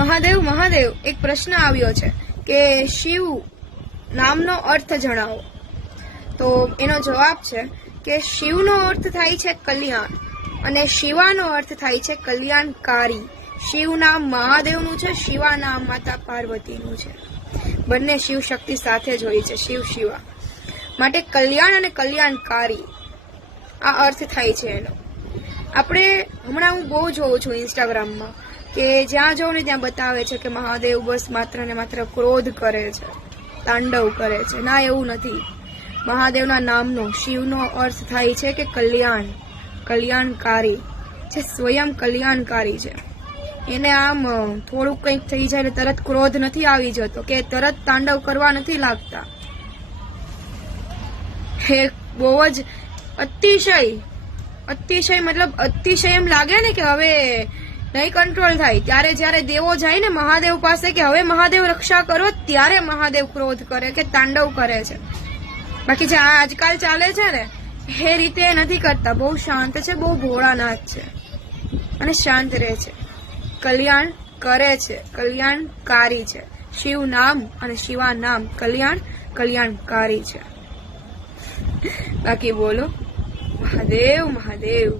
મહાદેવ મહાદેવ એક પ્રશ્ન આવ્યો છે કે શિવ નામનો અર્થ જણાવો. તો એનો જવાબ છે કે શિવનો અર્થ થાય છે કલ્યાણ અને શિવાનો અર્થ થાય છે કલ્યાણકારી. શિવ નામ મહાદેવનું છે, શિવા નામ માતા પાર્વતીનું છે. બંને શિવ શક્તિ સાથે જ હોય છે, શિવ શિવા. માટે કલ્યાણ અને કલ્યાણકારી આ અર્થ થાય છે એનો. આપણે હમણાં હું બહુ જોઉં છું ઇન્સ્ટાગ્રામમાં કે જ્યાં જાઉં ને ત્યાં બતાવે છે કે મહાદેવ બસ માત્ર ને માત્ર ક્રોધ કરે છે, તાંડવ કરે છે. ના, એવું નથી. મહાદેવના નામનો શિવનો અર્થ થાય છે કે કલ્યાણ, કલ્યાણકારી છે, સ્વયં કલ્યાણકારી છે. એને આમ થોડુંક કંઈક થઈ જાય ને તરત ક્રોધ નથી આવી જતો કે તરત તાંડવ કરવા નથી લાગતા. એ બહુ જ અતિશય મતલબ અતિશય એમ લાગે ને કે હવે નહીં કંટ્રોલ થાય. ત્યારે જયારે દેવો જાય ને મહાદેવ પાસે કે હવે મહાદેવ રક્ષા કરો, ત્યારે મહાદેવ ક્રોધ કરે કે તાંડવ કરે છે. બાકી જે આજકાલ ચાલે છે ને એ રીતે નથી કરતા. બહુ શાંત છે, બહુ ભોળાનાથ છે અને શાંત રહે છે. કલ્યાણ કરે છે, કલ્યાણકારી છે. શિવ નામ અને શિવા નામ કલ્યાણકારી છે. બાકી બોલો મહાદેવ મહાદેવ.